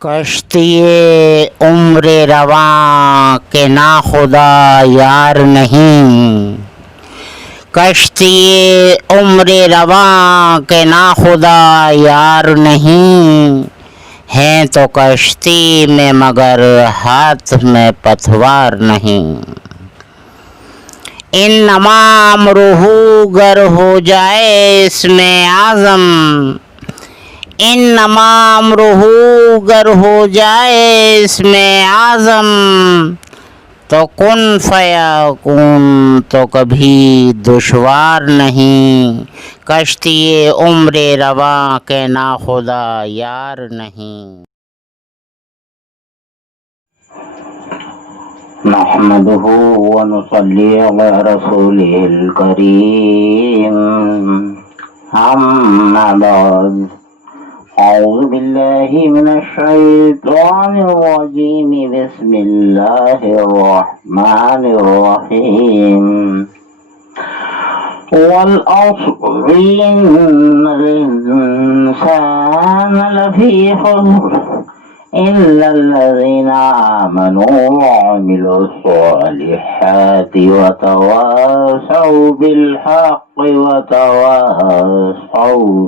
کشتی عمر رواں کے نا خدا یار نہیں، کشتی عمر رواں کے نا خدا یار نہیں، ہیں تو کشتی میں مگر ہاتھ میں پتوار نہیں۔ انما امرہ گر ہو جائے اس میں اعظم، انما امرہ گر ہو جائے اس میں اعظم، تو کن فیکون تو کبھی دشوار نہیں، کشتی عمر رواں کے نا خدا یار نہیں۔ نحمده ونصلي على رسوله الكريم، أما بعد، أعوذ بالله من الشيطان الرجيم، بسم الله الرحمن الرحيم، والعصر إن الإنسان لفي خسر إلا الذين آمنوا وعملوا الصالحات وتواصوا بالحق وتواصوا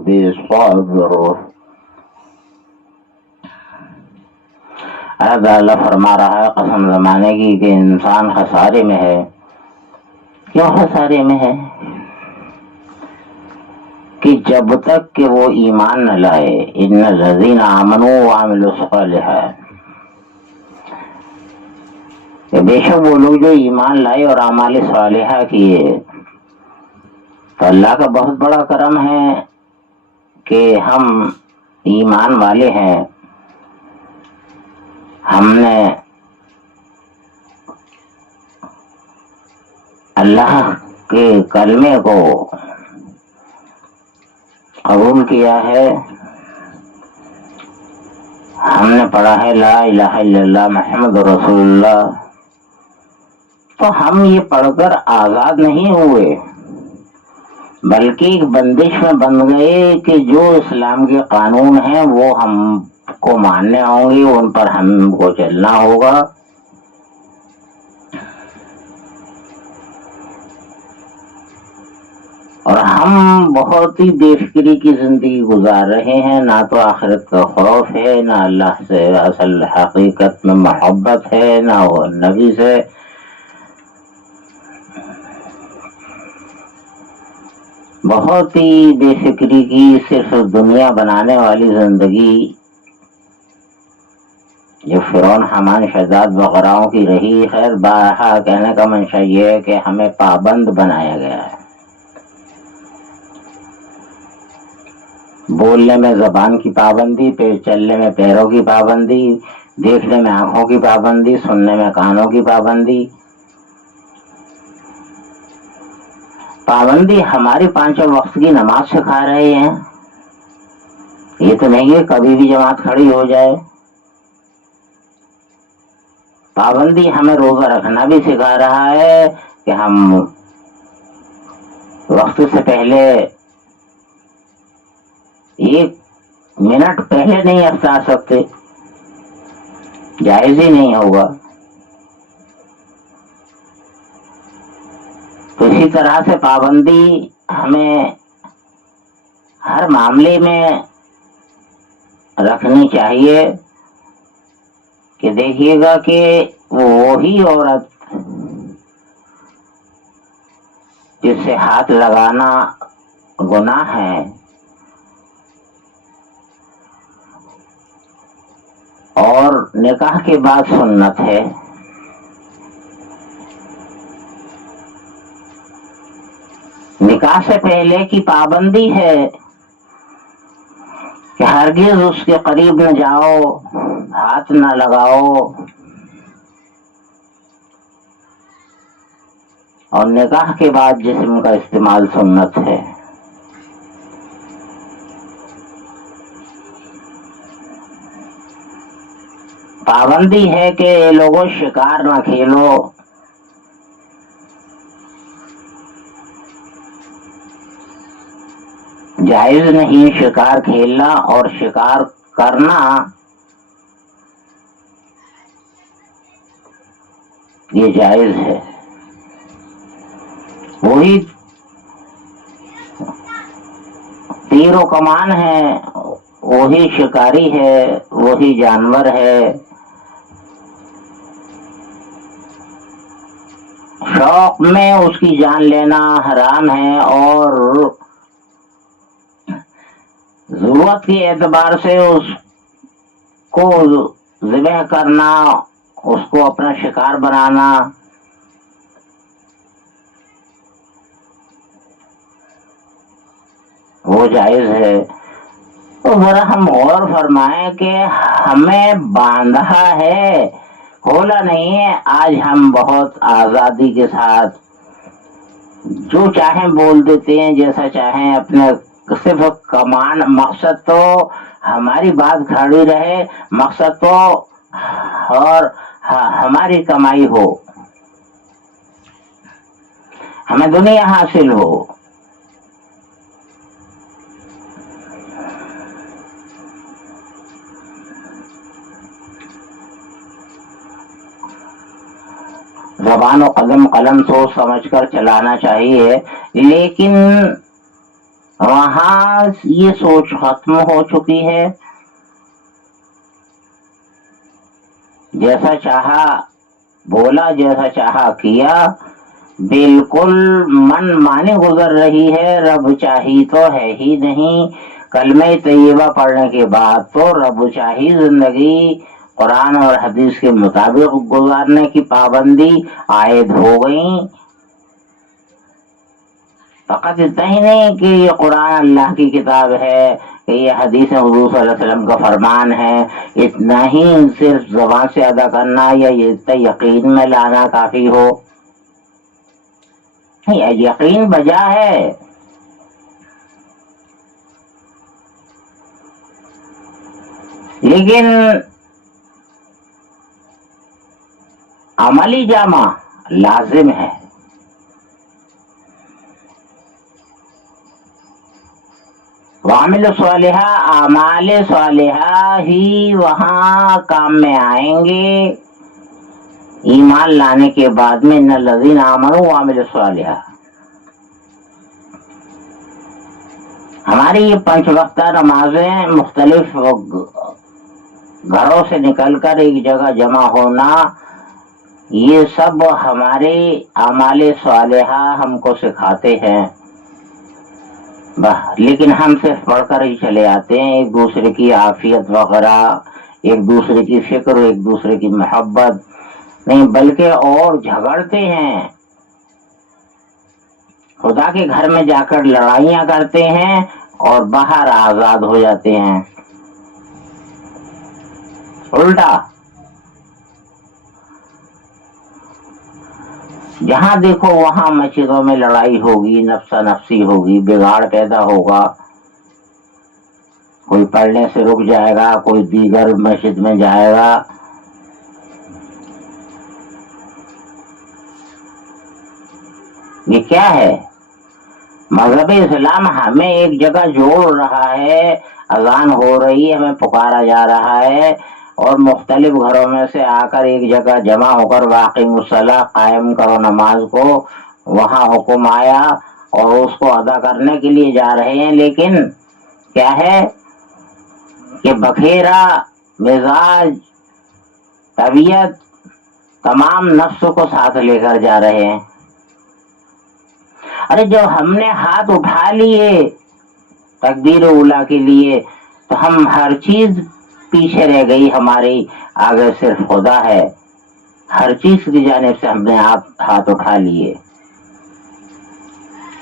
بالصبر۔ اللہ تعالیٰ فرما رہا ہے قسم زمانے کی کہ انسان خسارے میں ہے۔ کیوں خسارے میں ہے؟ کہ جب تک کہ وہ ایمان نہ لائے، ان الذین آمنوا وعملوا الصالحات، کہ بے شک وہ لوگ جو ایمان لائے اور اعمال صالحہ کیے، تو اللہ کا بہت بڑا کرم ہے کہ ہم ایمان والے ہیں، ہم نے اللہ کے کلمے کو قبول کیا ہے، ہم نے پڑھا ہے لا الہ الا اللہ محمد رسول اللہ۔ تو ہم یہ پڑھ کر آزاد نہیں ہوئے، بلکہ ایک بندش میں بن گئے کہ جو اسلام کے قانون ہیں وہ ہم کو ماننے ہوں گے، ان پر ہم کو چلنا ہوگا۔ اور ہم بہت ہی بے فکری کی زندگی گزار رہے ہیں، نہ تو آخرت کا خوف ہے، نہ اللہ سے اصل حقیقت میں محبت ہے، نہ وہ نبی سے۔ بہت ہی بے فکری کی صرف دنیا بنانے والی زندگی جو فرعون حامان شداد وغیرہ کی رہی۔ خیر بارہا کہنے کا منشا یہ ہے کہ ہمیں پابند بنایا گیا ہے، بولنے میں زبان کی پابندی، چلنے میں پیروں کی پابندی، دیکھنے میں آنکھوں کی پابندی، سننے میں کانوں کی پابندی۔ پابندی ہماری پانچوں وقت کی نماز سکھا رہے ہیں، یہ تو نہیں ہے کبھی بھی جماعت کھڑی ہو جائے۔ پابندی ہمیں روزہ رکھنا بھی سکھا رہا ہے کہ ہم وقت سے پہلے ایک منٹ پہلے نہیں افطار سکتے، جائز ہی نہیں ہوگا۔ تو اسی طرح سے پابندی ہمیں ہر معاملے میں رکھنی چاہیے کہ دیکھیے گا کہ وہی عورت جس سے ہاتھ لگانا گناہ ہے اور نکاح کے بعد سنت ہے، نکاح سے پہلے کی پابندی ہے کہ ہرگز اس کے قریب نہ جاؤ، ہاتھ نہ لگاؤ، اور نکاح کے بعد جسم کا استعمال سنت ہے۔ پابندی ہے کہ لوگوں شکار نہ کھیلو، جائز نہیں شکار کھیلنا، اور شکار کرنا یہ جائز ہے. وہی تیر و کمان ہے، وہی شکاری ہے، وہی جانور ہے. شوق میں اس کی جان لینا حرام ہے، اور ضرورت کے اعتبار سے اس کو ذبح کرنا، اس کو اپنا شکار بنانا، وہ جائز ہے. تو ذرا ہم غور فرمائیں کہ ہمیں باندھا ہے، کھولا نہیں ہے. آج ہم بہت آزادی کے ساتھ جو چاہیں بول دیتے ہیں، جیسا چاہیں اپنے صرف کمان. مقصد تو ہماری بات کھڑی رہے، مقصد تو اور ہماری کمائی ہو، ہمیں دنیا حاصل ہو. زبان و قدم قلم سوچ سمجھ کر چلانا چاہیے، لیکن وہاں یہ سوچ ختم ہو چکی ہے. جیسا چاہا بولا، جیسا چاہا کیا، بالکل من مانی گزر رہی ہے. رب چاہی تو ہے ہی نہیں. کلمہ طیبہ پڑھنے کے بعد تو رب چاہی زندگی قرآن اور حدیث کے مطابق گزارنے کی پابندی عائد ہو گئی. فقط اتنا ہی نہیں کہ یہ قرآن اللہ کی کتاب ہے، کہ یہ حدیث حضور صلی اللہ علیہ وسلم کا فرمان ہے، اتنا ہی صرف زبان سے ادا کرنا یا اتنا یقین میں لانا کافی ہو. یقین بجا ہے، لیکن عملی جامہ لازم ہے. وعمل صالحہ، اعمال صالحہ ہی وہاں کام میں آئیں گے ایمان لانے کے بعد میں. ان الذین آمنوا وعملوا الصالحہ. ہماری یہ 5 وقتہ نمازیں مختلف گھروں سے نکل کر ایک جگہ جمع ہونا، یہ سب ہمارے اعمال صالحہ ہم کو سکھاتے ہیں. لیکن ہم صرف پڑھ کر ہی چلے آتے ہیں. ایک دوسرے کی عافیت وغیرہ، ایک دوسرے کی فکر، ایک دوسرے کی محبت نہیں، بلکہ اور جھگڑتے ہیں. خدا کے گھر میں جا کر لڑائیاں کرتے ہیں اور باہر آزاد ہو جاتے ہیں. الٹا جہاں دیکھو وہاں مسجدوں میں لڑائی ہوگی، نفسا نفسی ہوگی، بگاڑ پیدا ہوگا. کوئی پڑھنے سے رک جائے گا، کوئی دیگر مسجد میں جائے گا. یہ کیا ہے؟ مذہب اسلام ہمیں ایک جگہ جوڑ رہا ہے. اذان ہو رہی ہے، ہمیں پکارا جا رہا ہے، اور مختلف گھروں میں سے آ کر ایک جگہ جمع ہو کر واقعی الصلاۃ، قائم کرو نماز کو. وہاں حکم آیا اور اس کو ادا کرنے کے لیے جا رہے ہیں. لیکن کیا ہے کہ بکھیرا مزاج، طبیعت، تمام نفس کو ساتھ لے کر جا رہے ہیں. ارے جب ہم نے ہاتھ اٹھا لیے تکبیر اولیٰ کے لیے، تو ہم ہر چیز پیچھے رہ گئی، ہماری آگے صرف خدا ہے. ہر چیز کی جانب سے ہم نے ہاتھ اٹھا لیے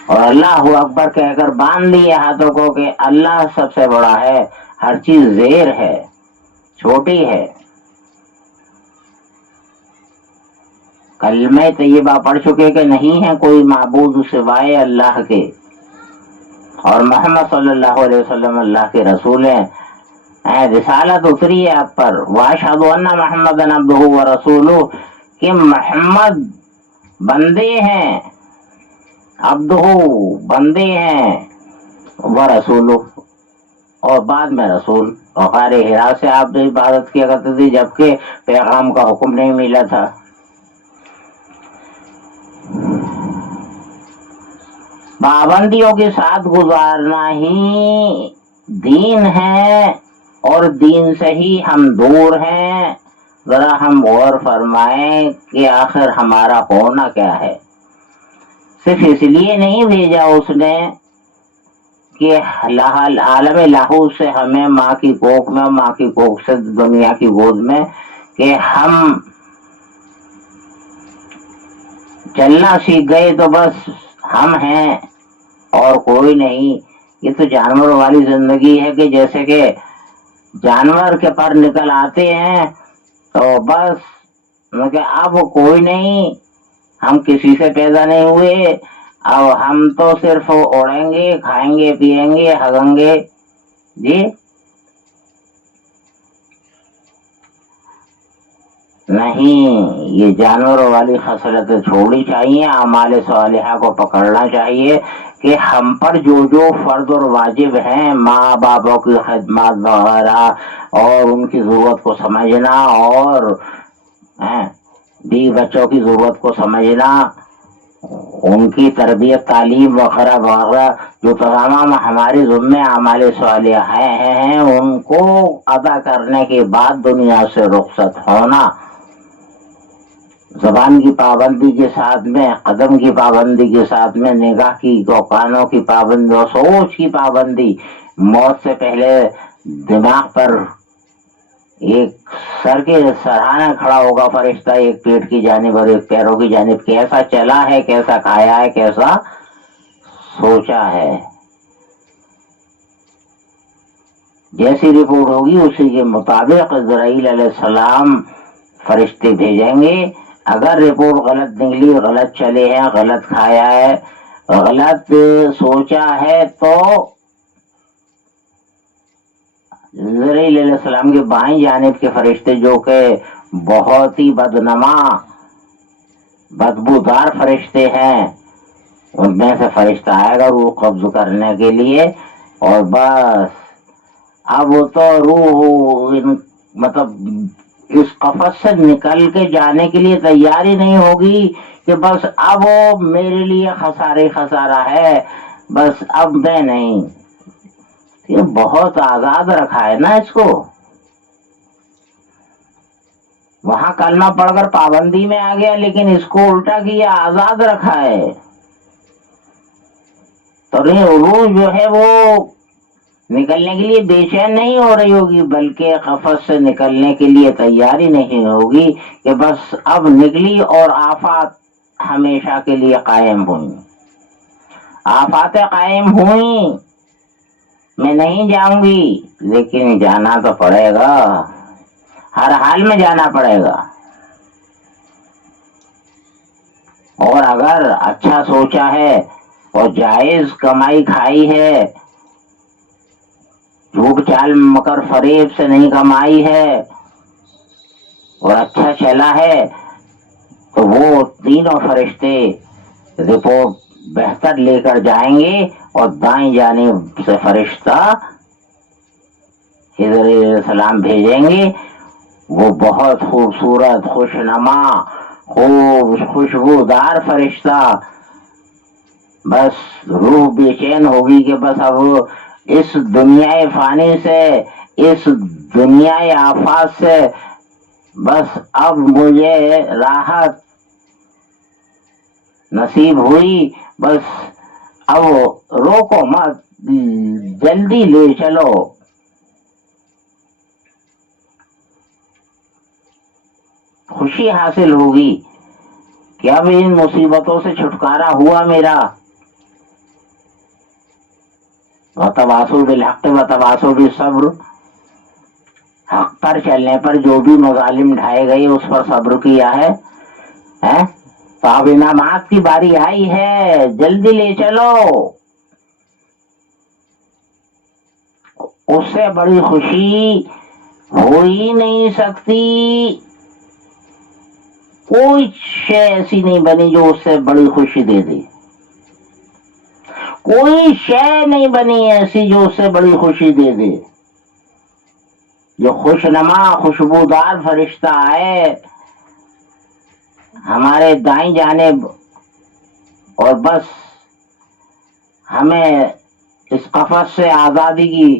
اور اللہ اکبر کہہ کر باندھ لیے ہاتھوں کو کہ اللہ سب سے بڑا ہے، ہر چیز زیر ہے، چھوٹی ہے. کلمہ طیبہ پڑھ چکے کہ نہیں ہے کوئی معبود سوائے اللہ کے، اور محمد صلی اللہ علیہ وسلم اللہ کے رسول ہیں. رسالت اتری ہے آپ پر. واشہد ان محمدًا عبدہ ورسولہ، کہ محمد بندے ہیں، عبدہ بندے ہیں، ورسولہ اور بعد میں رسول. غار حرا سے آپ نے عبادت کیا کرتے تھے جبکہ پیغام کا حکم نہیں ملا تھا. پابندیوں کے ساتھ گزارنا ہی دین ہے، اور دین سے ہی ہم دور ہیں۔ ذرا ہم غور فرمائیں کہ آخر ہمارا ہونا کیا ہے۔ صرف اس لیے نہیں بھیجا اس نے کہ عالم لاہو سے ہمیں ماں کی کوکھ میں، ماں کی کوکھ سے دنیا کی گود میں، کہ ہم چلنا سیکھ گئے تو بس ہم ہیں اور کوئی نہیں۔ یہ تو جانوروں والی زندگی ہے کہ جیسے کہ جانور کے پر نکل آتے ہیں تو بس کہ اب کوئی نہیں، ہم کسی سے پیدا نہیں ہوئے، اب ہم تو صرف اڑیں گے، کھائیں گے، پیئیں گے، ہگیں گے۔ جی نہیں، یہ جانوروں والی خصلتیں چھوڑی چاہیے، اعمال صالحہ کو پکڑنا چاہیے کہ ہم پر جو جو فرض اور واجب ہیں، ماں باپوں کی خدمات وغیرہ، اور ان کی ضرورت کو سمجھنا، اور بیوی بچوں کی ضرورت کو سمجھنا، ان کی تربیت، تعلیم وغیرہ وغیرہ، جو تمام ہمارے ذمے اعمال صالحہ ہیں، ان کو ادا کرنے کے بعد دنیا سے رخصت ہونا۔ زبان کی پابندی کے ساتھ میں، قدم کی پابندی کے ساتھ میں، نگاہ کی، کانوں کی پابندی اور سوچ کی پابندی۔ موت سے پہلے دماغ پر ایک سر کے سرہانے کھڑا ہوگا فرشتہ، ایک پیٹ کی جانب اور ایک پیروں کی جانب، کیسا چلا ہے، کیسا کھایا ہے، کیسا سوچا ہے۔ جیسی رپورٹ ہوگی اسی کے مطابق عزرائیل علیہ السلام فرشتے بھیجیں گے۔ اگر رپورٹ غلط نکلی، غلط چلے ہیں، غلط کھایا ہے، غلط سوچا ہے، تو عزرائیل علیہ السلام کے بائیں جانب کے فرشتے، جو کہ بہت ہی بدنما، بدبودار فرشتے ہیں، ان میں سے فرشتہ آئے گا روح قبض کرنے کے لیے، اور بس اب وہ تو روح مطلب اس قفس سے نکل کے جانے کے لیے تیار ہی نہیں ہوگی کہ بس اب میرے لیے خسارہ خسارہ ہے، بس اب میں نہیں۔ یہ بہت آزاد رکھا ہے نا اس کو۔ وہاں کلمہ پڑھ کر پابندی میں آ گیا، لیکن اس کو الٹا کیا، آزاد رکھا ہے۔ تو روح جو ہے وہ نکلنے کے لیے بے چین نہیں ہو رہی ہوگی، بلکہ قفس سے نکلنے کے لیے تیاری نہیں ہوگی کہ بس اب نکلی اور آفات ہمیشہ کے لیے قائم ہوئی۔ آفات قائم ہوئی، میں نہیں جاؤں گی، لیکن جانا تو پڑے گا، ہر حال میں جانا پڑے گا۔ اور اگر اچھا سوچا ہے اور جائز کمائی کھائی ہے، جھوٹ چال مکر فریب سے نہیں کمائی ہے، اور اچھا چلا ہے، تو وہ تینوں فرشتے رپورٹ بہتر لے کر جائیں گے، اور دائیں جانب سے فرشتہ حضرت علیہ السلام بھیجیں گے۔ وہ بہت خوبصورت، خوش نما، خوشبودار فرشتہ، بس روح بے چین ہوگی کہ بس اب اس دنیا فانی سے، اس دنیا آفات سے بس اب مجھے راحت نصیب ہوئی، بس اب روکو مت، جلدی لے چلو۔ خوشی حاصل ہوگی کہ اب ان مصیبتوں سے چھٹکارا ہوا میرا۔ وتواصوا بالحق وتواصوا بالصبر، حق پر چلنے پر جو بھی مظالم ڈھائے گئے اس پر صبر کیا ہے، تو اب انعامات کی باری آئی ہے، جلدی لے چلو۔ اس سے بڑی خوشی ہو ہی نہیں سکتی، کوئی شے ایسی نہیں بنی جو اس سے بڑی خوشی دے دے، کوئی شے نہیں بنی ایسی جو اس سے بڑی خوشی دے دے۔ جو خوش نما، خوشبودار فرشتہ آئے ہمارے دائیں جانب، اور بس ہمیں اس قفس سے آزادی کی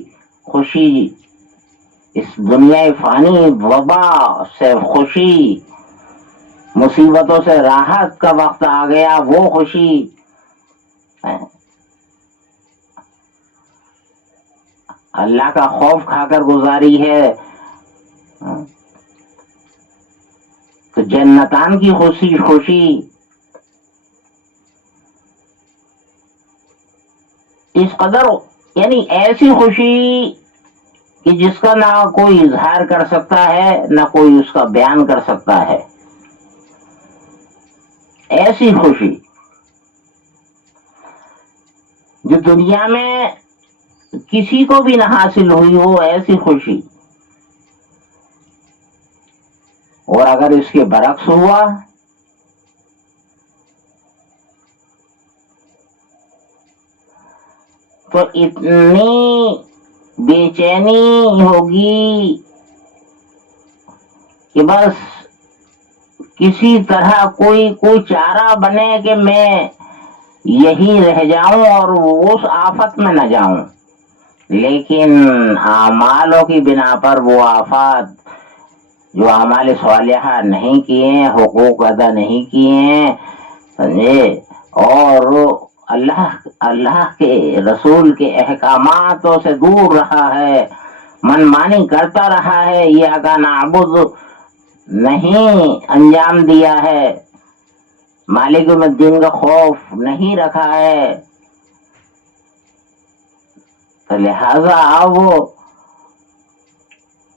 خوشی، اس دنیا فانی وبا سے خوشی، مصیبتوں سے راحت کا وقت آ گیا، وہ خوشی اللہ کا خوف کھا کر گزاری ہے، تو جنتان کی خوشی اس قدر، یعنی ایسی خوشی کہ جس کا نہ کوئی اظہار کر سکتا ہے نہ کوئی اس کا بیان کر سکتا ہے، ایسی خوشی جو دنیا میں کسی کو بھی نہ حاصل ہوئی ہو، ایسی خوشی۔ اور اگر اس کے برعکس ہوا تو اتنی بے چینی ہوگی کہ بس کسی طرح کوئی چارہ بنے کہ میں یہی رہ جاؤں اور اس آفت میں نہ جاؤں، لیکن اعمالوں کی بنا پر وہ آفات، جو اعمال صالحہ نہیں کیے ہیں، حقوق ادا نہیں کیے ہیں، سمجھے، اور اللہ کے رسول کے احکاماتوں سے دور رہا ہے، من مانی کرتا رہا ہے، یہ کا نعبد نہیں انجام دیا ہے، مالک یوم الدین کا خوف نہیں رکھا ہے، تو لہذا اب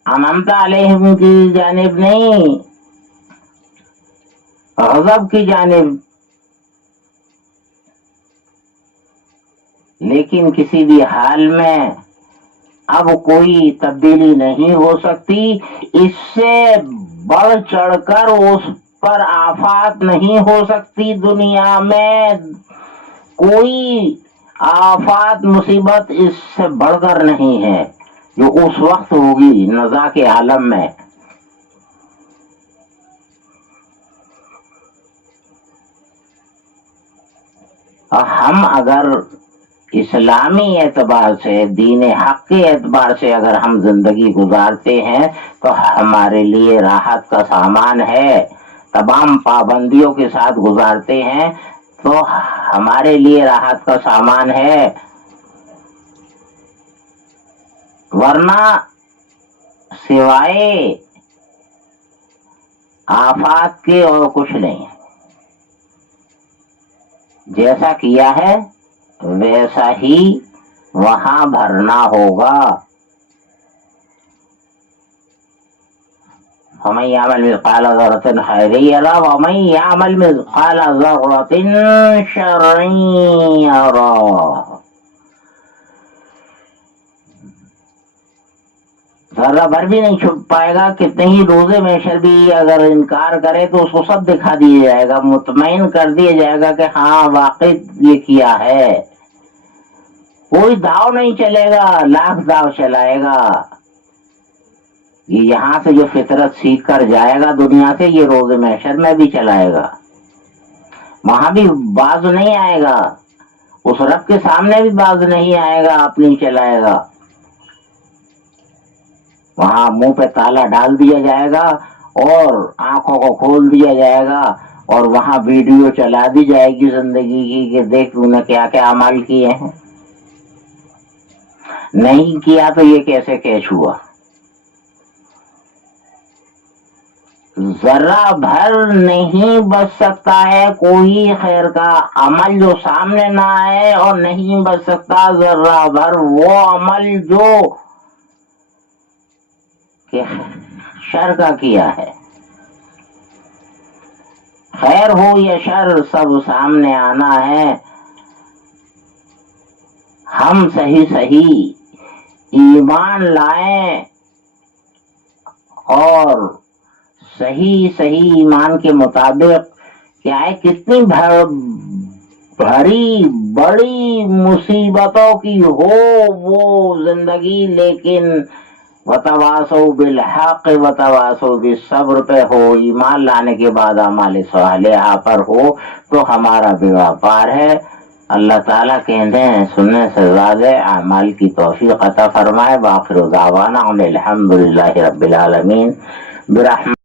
انعمت علیہم کی جانب نہیں، غضب کی جانب، لیکن کسی بھی حال میں اب کوئی تبدیلی نہیں ہو سکتی، اس سے بڑھ چڑھ کر اس پر آفات نہیں ہو سکتی، دنیا میں کوئی آفات مصیبت اس سے بڑھ کر نہیں ہے جو اس وقت ہوگی نزا کے عالم میں۔ ہم اگر اسلامی اعتبار سے، دین حق کے اعتبار سے اگر ہم زندگی گزارتے ہیں تو ہمارے لیے راحت کا سامان ہے، تمام پابندیوں کے ساتھ گزارتے ہیں تو ہمارے لیے راحت کا سامان ہے، ورنہ سوائے آفات کے اور کچھ نہیں۔ جیسا کیا ہے ویسا ہی وہاں بھرنا ہوگا۔ وَمَن يَعْمَلْ مِثْقَالَ ذَرَّةٍ خَيْرًا يَرَهُ وَمَن يَعْمَلْ مِثْقَالَ ذَرَّةٍ شَرًّا يَرَهُ۔ ذرہ بھر بھی نہیں چھپ پائے گا، کتنے ہی روزے محشر بھی اگر انکار کرے تو اس کو سب دکھا دیا جائے گا، مطمئن کر دیا جائے گا کہ ہاں واقعی یہ کیا ہے، کوئی داؤ نہیں چلے گا، لاکھ داؤ چلائے گا، یہ یہاں سے جو فطرت سیکھ کر جائے گا دنیا سے، یہ روز محشر میں بھی چلائے گا، وہاں بھی باز نہیں آئے گا، اس رب کے سامنے بھی باز نہیں آئے گا، اپنی چلائے گا، وہاں منہ پہ تالا ڈال دیا جائے گا اور آنکھوں کو کھول دیا جائے گا، اور وہاں ویڈیو چلا دی جائے گی زندگی کی کہ دیکھ تو نے کیا کیا اعمال کیے ہیں، نہیں کیا تو یہ کیسے کیش ہوا۔ ذرہ بھر نہیں بچ سکتا ہے کوئی خیر کا عمل جو سامنے نہ آئے، اور نہیں بچ سکتا ذرہ بھر وہ عمل جو کہ شر کا کیا ہے، خیر ہو یا شر سب سامنے آنا ہے، ہم صحیح ایمان لائیں اور صحیح ایمان کے مطابق کیا ہے، کتنی بھری بڑی مصیبتوں کی ہو وہ زندگی، لیکن وتواصوا بالحق وتواصوا بالصبر پہ ہو، ایمان لانے کے بعد اعمال صالحہ پر ہو تو ہمارا بیڑا پار ہے۔ اللہ تعالیٰ کہنے سننے سے زیادہ اعمال کی توفیق عطا فرمائے. باخر دعوانا الحمدللہ رب العالمین برحمت